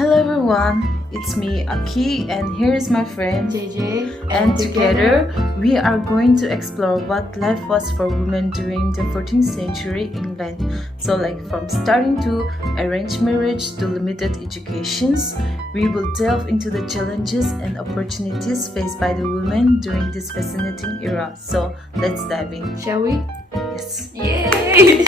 Hello everyone, it's me Aki and here is my friend JJ, and together we are going to explore what life was for women during the 14th century England. So from starting to arranged marriage to limited educations, we will delve into the challenges and opportunities faced by the women during this fascinating era. So let's dive in. Shall we? Yes. Yay!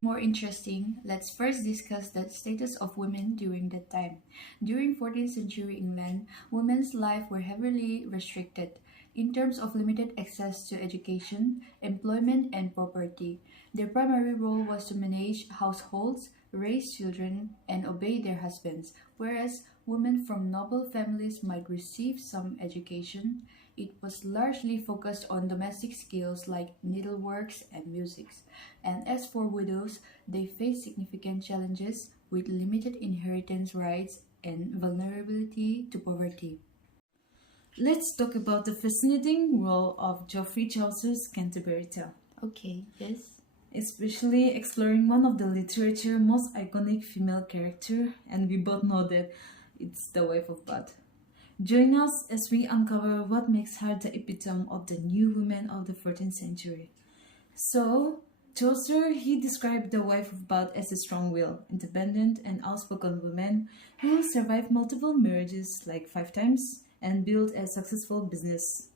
More interesting, let's first discuss the status of women during that time. During 14th century England, women's lives were heavily restricted in terms of limited access to education, employment, and property. Their primary role was to manage households, raise children, and obey their husbands, whereas women from noble families might receive some education. It was largely focused on domestic skills like needleworks and music. And as for widows, they faced significant challenges with limited inheritance rights and vulnerability to poverty. Let's talk about the fascinating role of Geoffrey Chaucer's Canterbury Tale, Okay, yes. especially exploring one of the literature's most iconic female character, and we both know that it's the wife of Bath. Join us as we uncover what makes her the epitome of the new woman of the 14th century. So, Chaucer, he described the wife of Bath as a strong-willed, independent, and outspoken woman who survived multiple marriages like 5 times and built a successful business.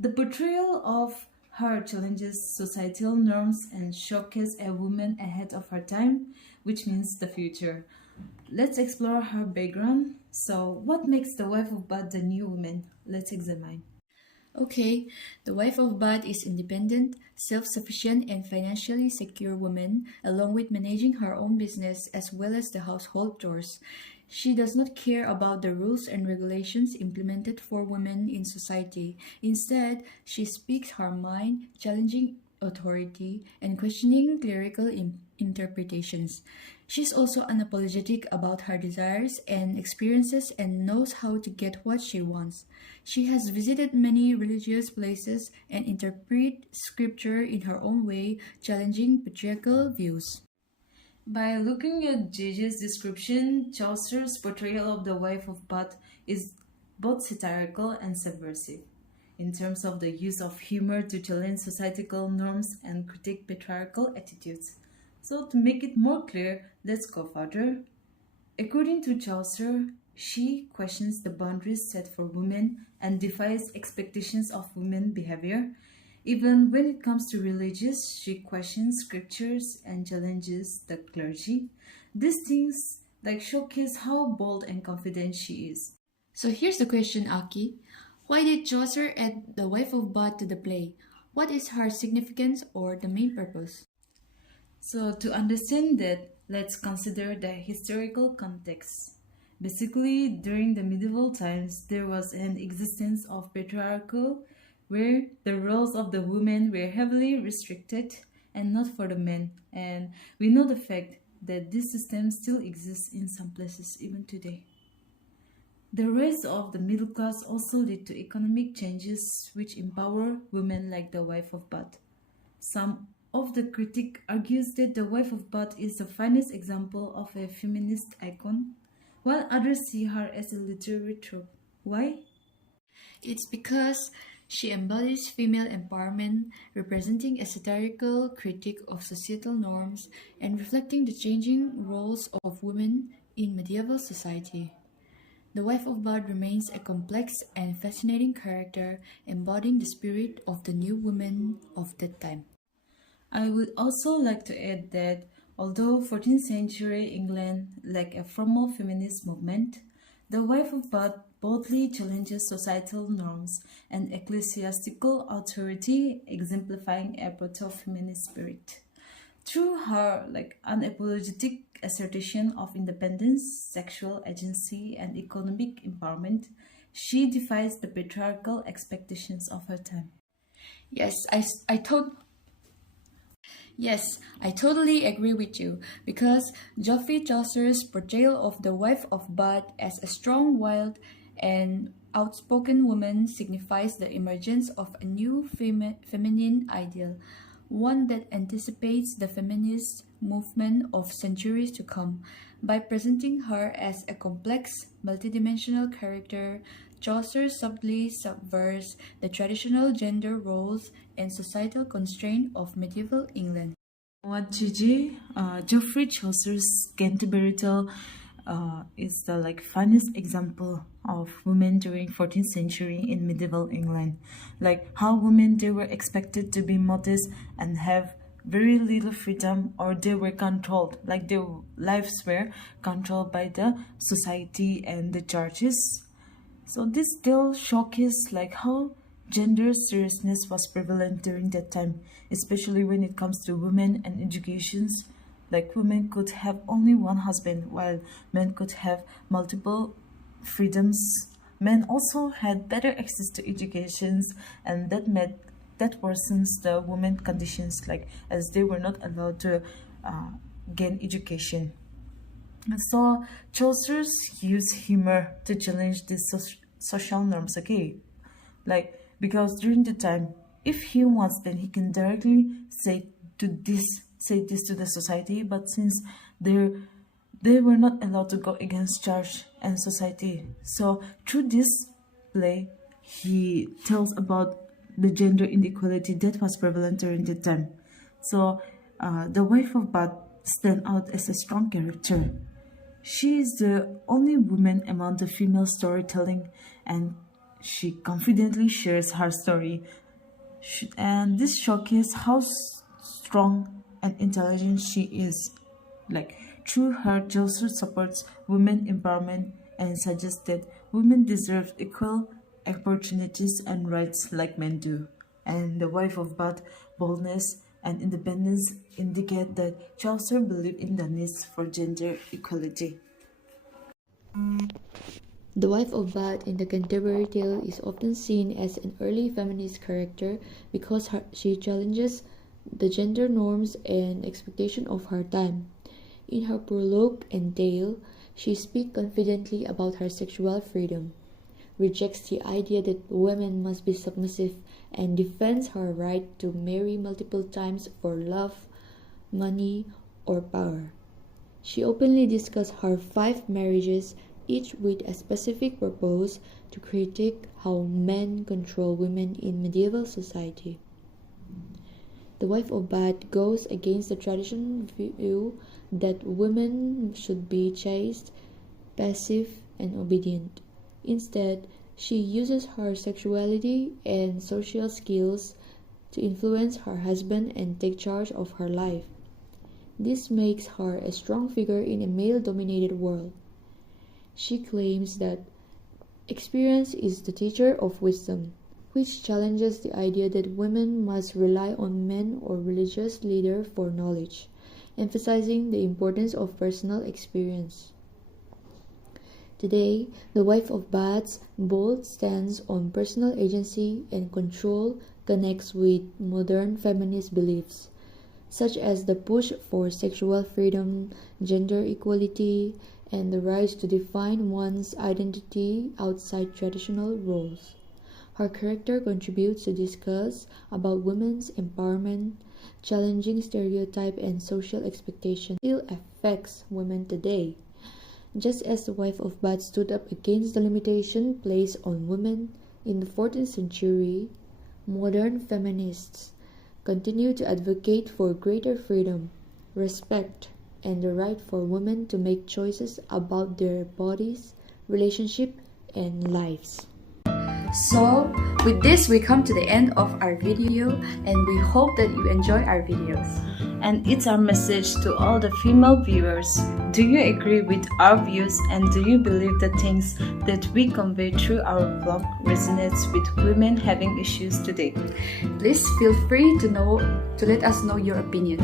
The portrayal of her challenges societal norms and showcases a woman ahead of her time, which means the future. Let's explore her background. So, what makes the wife of Bath the new woman? Let's examine. Okay, the wife of Bath is independent, self-sufficient, and financially secure woman, along with managing her own business as well as the household chores. She does not care about the rules and regulations implemented for women in society. Instead, she speaks her mind, challenging authority and questioning clerical interpretations. She's also unapologetic about her desires and experiences and knows how to get what she wants. She has visited many religious places and interpreted scripture in her own way, challenging patriarchal views. By looking at J.J.'s description, Chaucer's portrayal of the wife of Bath is both satirical and subversive, in terms of the use of humor to challenge societal norms and critique patriarchal attitudes. So, to make it more clear, let's go further. According to Chaucer, she questions the boundaries set for women and defies expectations of women behavior. Even when it comes to religious, she questions scriptures and challenges the clergy. These things showcase how bold and confident she is. So here's the question, Aki. Why did Chaucer add the wife of Bath to the play? What is her significance or the main purpose? So, to understand that, let's consider the historical context. Basically, during the medieval times, there was an existence of patriarchal where the roles of the women were heavily restricted and not for the men. And we know the fact that this system still exists in some places even today. The rise of the middle class also led to economic changes which empower women like the wife of Bath. Some of the critic argues that the wife of Bath is the finest example of a feminist icon, while others see her as a literary trope. Why? It's because she embodies female empowerment, representing a satirical critique of societal norms and reflecting the changing roles of women in medieval society. The wife of Bath remains a complex and fascinating character, embodying the spirit of the new woman of that time. I would also like to add that although 14th century England lacked a formal feminist movement, the wife of Bath boldly challenges societal norms and ecclesiastical authority, exemplifying a proto-feminist spirit. Through her unapologetic assertion of independence, sexual agency, and economic empowerment, she defies the patriarchal expectations of her time. Yes, I totally agree with you because Geoffrey Chaucer's portrayal of the wife of Bath as a strong, wild, and outspoken woman signifies the emergence of a new feminine ideal, one that anticipates the feminist movement of centuries to come. By presenting her as a complex, multidimensional character, Chaucer subtly subverts the traditional gender roles and societal constraints of medieval England. What Gigi, Geoffrey Chaucer's Canterbury Tale is the funniest example of women during 14th century in medieval England. Like how women they were expected to be modest and have very little freedom, or they were controlled, like their lives were controlled by the society and the churches. So this tale showcases how gender seriousness was prevalent during that time, especially when it comes to women and educations. Like women could have only one husband, while men could have multiple freedoms. Men also had better access to educations, and that worsens the women conditions, as they were not allowed to gain education. So Chaucer's used humor to challenge these social norms, okay? Because during the time, if he wants, then he can directly say this to the society. But since they were not allowed to go against church and society, so through this play, he tells about the gender inequality that was prevalent during the time. So the wife of Bath stands out as a strong character. She is the only woman among the female storytelling, and she confidently shares her story. And this showcases how strong and intelligent she is. Through her, Chaucer supports women empowerment and suggests that women deserve equal opportunities and rights like men do. And the wife of Bath, boldness and independence indicate that Chaucer believed in the needs for gender equality. The wife of Bath in the Canterbury Tale is often seen as an early feminist character because she challenges the gender norms and expectations of her time. In her prologue and tale, she speaks confidently about her sexual freedom, rejects the idea that women must be submissive, and defends her right to marry multiple times for love, money, or power. She openly discusses her 5 marriages, each with a specific purpose to critique how men control women in medieval society. The wife of Bath goes against the traditional view that women should be chaste, passive, and obedient. Instead, she uses her sexuality and social skills to influence her husband and take charge of her life. This makes her a strong figure in a male-dominated world. She claims that experience is the teacher of wisdom, which challenges the idea that women must rely on men or religious leaders for knowledge, emphasizing the importance of personal experience. Today, the wife of Bath's bold stance on personal agency and control connects with modern feminist beliefs, such as the push for sexual freedom, gender equality, and the right to define one's identity outside traditional roles. Her character contributes to discuss about women's empowerment, challenging stereotype and social expectations still affects women today. Just as the wife of Bath stood up against the limitation placed on women in the 14th century, modern feminists continue to advocate for greater freedom, respect, and the right for women to make choices about their bodies, relationship, and lives. So, with this, we come to the end of our video, and we hope that you enjoy our videos. And it's our message to all the female viewers. Do you agree with our views, and do you believe the things that we convey through our vlog resonates with women having issues today? Please feel free to let us know your opinion.